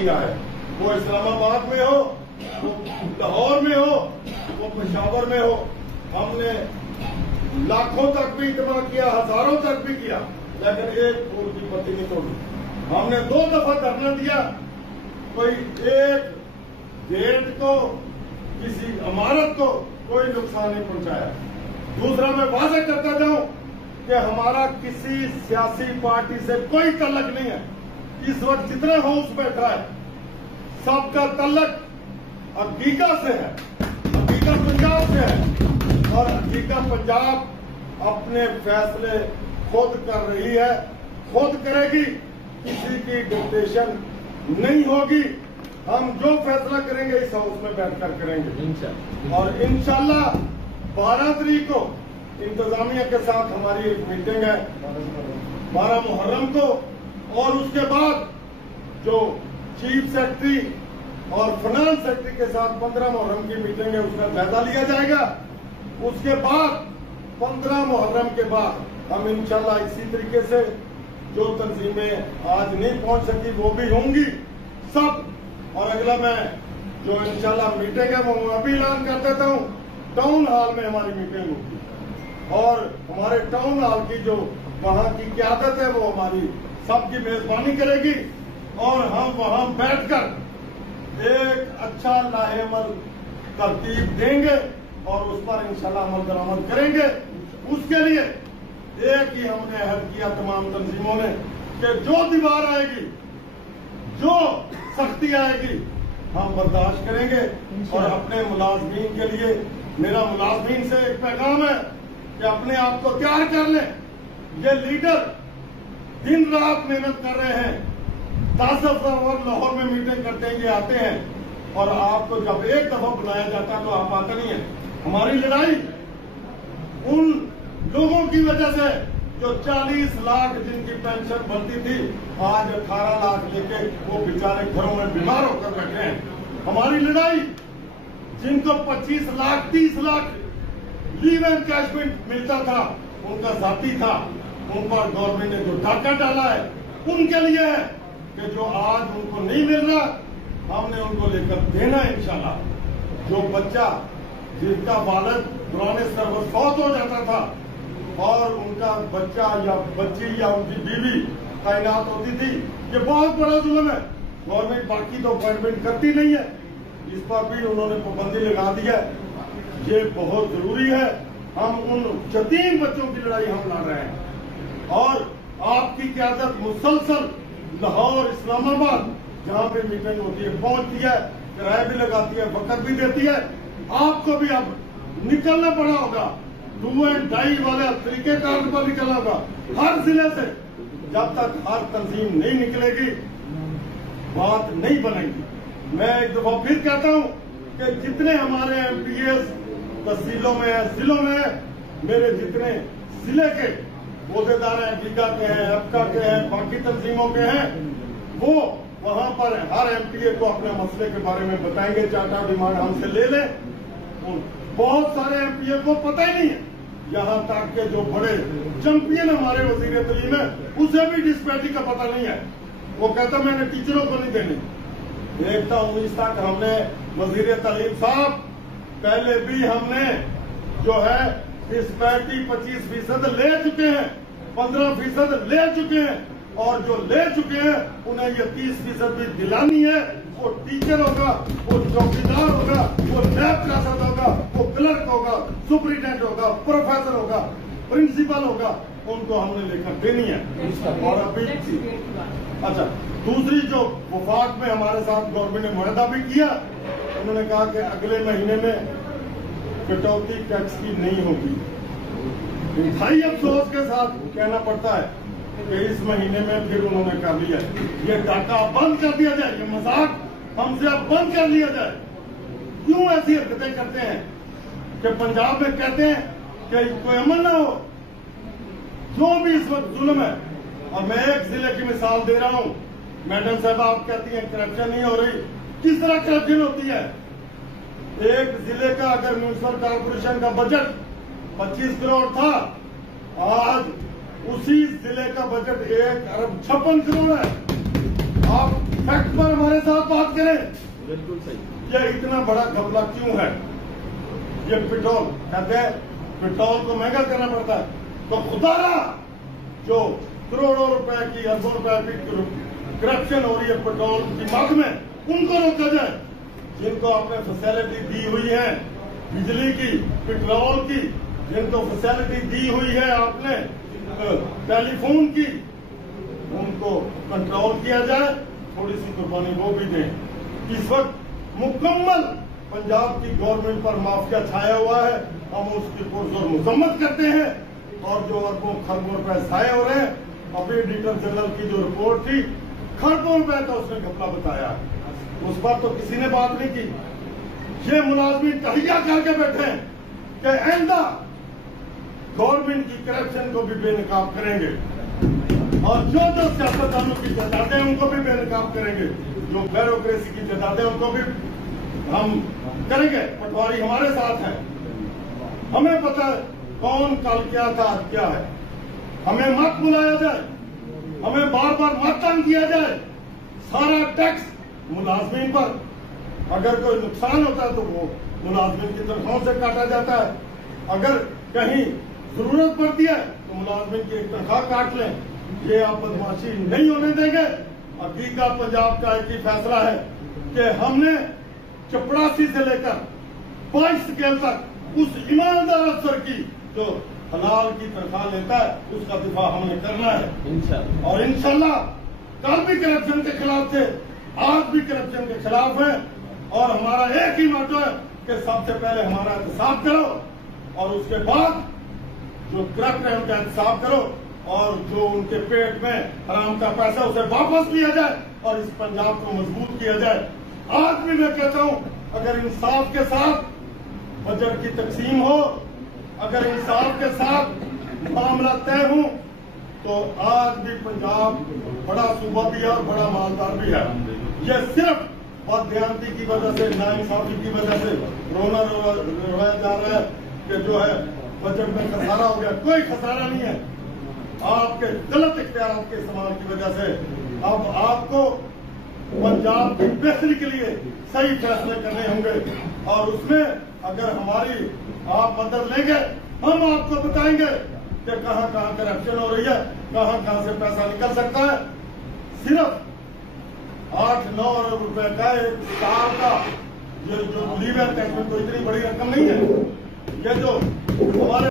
किया है, वो इस्लामाबाद में हो, वो लाहौर में हो, वो पेशावर में हो। हमने लाखों तक भी इज्तिमा किया, हजारों तक भी किया, लेकिन एक फूल की पत्ती नहीं तोड़ी। हमने 2 दफा धरना दिया, कोई एक गेट को, किसी इमारत को कोई नुकसान नहीं पहुंचाया। दूसरा, मैं वादा करता जाऊं कि हमारा किसी सियासी पार्टी से कोई तल्लक नहीं है। इस वक्त जितना हाउस बैठा है सबका तल्लक अकीका से है, अकीका पंजाब से है, और अकीका पंजाब अपने फैसले खुद कर रही है, खुद करेगी, किसी की डिक्टेशन नहीं होगी। हम जो फैसला करेंगे इस हाउस में बैठकर करेंगे। और इंशाल्लाह 12 तारीख को इंतजामिया के साथ हमारी एक मीटिंग है, 12 मुहर्रम को, और उसके बाद जो चीफ सेक्रेटरी और फाइनेंस सेक्रेटरी के साथ 15 मुहर्रम की मीटिंग है, उसका जायजा लिया जाएगा। उसके बाद 15 मुहर्रम के बाद हम इंशाल्लाह इसी तरीके से जो तंजीमें आज नहीं पहुंच सकी वो भी होंगी सब। और अगला मैं जो इंशाल्लाह मीटिंग है वो अभी ऐलान कर देता हूं, टाउन हॉल में हमारी मीटिंग होगी, और हमारे टाउन हॉल की जो वहां की क्यादत है वो हमारी सबकी मेजबानी करेगी, और हम वहां बैठकर एक अच्छा लाहेमल तरतीब देंगे और उस पर इंशाल्लाह अमल दरामद करेंगे। उसके लिए एक ही हमने अहद किया तमाम तंजीमों ने कि जो दीवार आएगी, जो सख्ती आएगी, हम बर्दाश्त करेंगे। और अपने मुलाजमीन के लिए मेरा मुलाजमीन से एक पैगाम है कि अपने आप को तैयार कर लें। ये लीडर दिन रात मेहनत कर रहे हैं, 10 और लाहौर में मीटिंग करते हैं, ये आते हैं, और आपको जब एक दफा बुलाया जाता है तो आप आते नहीं है। हमारी लड़ाई उन लोगों की वजह से जो 40 लाख जिनकी पेंशन बनती थी, आज 18 लाख लेके वो बेचारे घरों में बीमार होकर बैठे हैं। हमारी लड़ाई जिनको 25 लाख 30 लाख लीव एनकैशमेंट मिलता था, उनका जाती था, उन पर गवर्नमेंट ने जो डाका डाला है उनके लिए है कि जो आज उनको नहीं मिल रहा, हमने उनको लेकर देना इंशाल्लाह। जो बच्चा जिनका वालिद दौरान सर्विस फौत हो जाता था और उनका बच्चा या बच्ची या उनकी बीवी तैनात होती थी, ये बहुत बड़ा जुल्म है। गवर्नमेंट बाकी तो अपॉइंटमेंट करती नहीं है, इस पर भी उन्होंने पाबंदी लगा दी है। ये बहुत जरूरी है। हम उन यतीम बच्चों की लड़ाई हम लड़ रहे हैं, और आपकी क़यादत मुसलसल लाहौर, इस्लामाबाद जहां पे मीटिंग होती है पहुंचती है, किराया भी लगाती है, वक्त भी देती है। आपको भी अब निकलना पड़ा होगा, डू एंड डाई वाले तरीकेकार पर निकलना होगा हर जिले से। जब तक हर तंजीम नहीं निकलेगी बात नहीं बनेगी। मैं एक दफा फिर कहता हूं कि जितने हमारे MPS तहसीलों में है, जिलों में है, मेरे जितने जिले के ओहदेदार हैं, गीगा के हैं, अबका के हैं, बाकी तंजीमों के हैं, वो वहां पर हर MPA को अपने मसले के बारे में बताएंगे, चार्टर डिमांड हमसे ले लें। बहुत सारे MPA को पता ही नहीं है, यहाँ तक के जो बड़े चैंपियन हमारे वजीर तालीम है उसे भी डिस्पैरिटी का पता नहीं है। वो कहता मैंने टीचरों को नहीं देनी। एक था 19 तक हमने वजीर तालीम साहब, पहले भी हमने जो है डिस्पैरिटी 25% ले चुके हैं, 15% ले चुके हैं, और जो ले चुके हैं उन्हें ये 30% भी दिलानी है। वो टीचर होगा, वो चौकीदार होगा, वो लैब क्लासर होगा, वो क्लर्क होगा, सुपरिटेंडेंट होगा, प्रोफेसर होगा, प्रिंसिपल होगा, उनको हमने लेकर देनी है। और अभी अच्छा, दूसरी जो वफाक में हमारे साथ गवर्नमेंट ने मुआहदा भी किया, उन्होंने कहा कि अगले महीने में कटौती टैक्स की नहीं होगी। इंतहाई अफसोस के साथ कहना पड़ता है कि इस महीने में फिर उन्होंने कर लिया। ये डाका बंद कर दिया जाए, ये मजाक हमसे अब बंद कर लिया जाए। क्यों ऐसी हरकतें करते हैं कि पंजाब में कहते हैं कि कोई अमल ना हो, जो भी इस वक्त जुल्म है। और मैं एक जिले की मिसाल दे रहा हूं, मैडम साहब आप कहती हैं करप्शन नहीं हो रही, किस तरह करप्शन होती है। एक जिले का अगर म्यूनिसिपल कॉर्पोरेशन का बजट 25 करोड़ था, आज उसी जिले का बजट 1 अरब 56 करोड़ है। आप फैक्ट पर हमारे साथ बात करें। बिल्कुल सही। ये इतना बड़ा घपला क्यों है? ये पेट्रोल कहते हैं पेट्रोल को महंगा करना पड़ता है, तो खुदारा जो करोड़ों रुपए की अरबों रुपए की करप्शन हो रही है पेट्रोल की मांग में, उनको रोका जाए। जिनको आपने फैसिलिटी दी हुई है बिजली की, पेट्रोल की, जिनको फैसिलिटी दी हुई है आपने टेलीफोन की, उनको कंट्रोल किया जाए, थोड़ी सी कुर्बानी वो भी दें। इस वक्त मुकम्मल पंजाब की गवर्नमेंट पर माफिया छाया हुआ है, हम उसकी पुरजोर मजम्मत करते हैं। और जो अरबों खरबों रुपए जाए हो रहे हैं, अभी एडिटर जनरल की जो रिपोर्ट थी, खरबों रुपए का उसने घपला बताया, उस पर तो किसी ने बात नहीं की। ये मुलाजमीन तहिया करके बैठे हैं कि आइंदा गवर्नमेंट की करप्शन को भी बेनकाब करेंगे, और जो जो सियासतदानों की जायदादें हैं उनको भी बेनकाब करेंगे, जो ब्यूरोक्रेसी की जायदादें उनको भी हम करेंगे। पटवारी हमारे साथ है, हमें पता है कौन कल क्या था आज क्या है। हमें मत बुलाया जाए, हमें बार बार मत तंग किया जाए। सारा टैक्स मुलाजमीन पर, अगर कोई नुकसान होता है तो वो मुलाजमीन की तनख्वाहों से काटा जाता है। अगर कहीं जरूरत पड़ती है तो मुलाजमीन की एक तनख्वाह काट लें। ये आप बदमाशी नहीं होने देंगे। हकीका पंजाब का एक ही फैसला है कि हमने चपरासी से लेकर 22 स्केल तक उस ईमानदार अफसर की जो हलाल की तनख्वाह लेता है उसका दिफा हमने करना है इंशाअल्लाह। और इंशाअल्लाह कल भी करप्शन के खिलाफ थे, आज भी करप्शन के खिलाफ है, और हमारा एक ही मोटो है कि सबसे पहले हमारा एहतसाब करो और उसके बाद जो करप्ट है उनका एहतसाब करो, और जो उनके पेट में हराम का पैसा उसे वापस लिया जाए और इस पंजाब को मजबूत किया जाए। आज भी मैं कहता हूं, अगर इंसाफ के साथ बजट की तकसीम हो, अगर इंसाफ के साथ मामला तय हो, तो आज भी पंजाब बड़ा सूबा भी है और बड़ा मालदार भी है। यह सिर्फ बददियानती की वजह से, नाइंसाफी की वजह से रोया जा रहा है कि जो है बजट में खसारा हो गया। कोई खसारा नहीं है, आपके गलत इख्तियार के इस्तेमाल की वजह से। अब आपको पंजाब की बेहतरी के लिए सही फैसले करने होंगे, और उसमें अगर हमारी आप मदद लेंगे, हम आपको बताएंगे कि कहां कहां करप्शन हो रही है, कहां कहां से पैसा निकल सकता है। सिर्फ 8-9 अरब रुपए का एक साल का ये जो बिलीव है टैक्स में कोई इतनी बड़ी रकम नहीं है। ये जो हमारे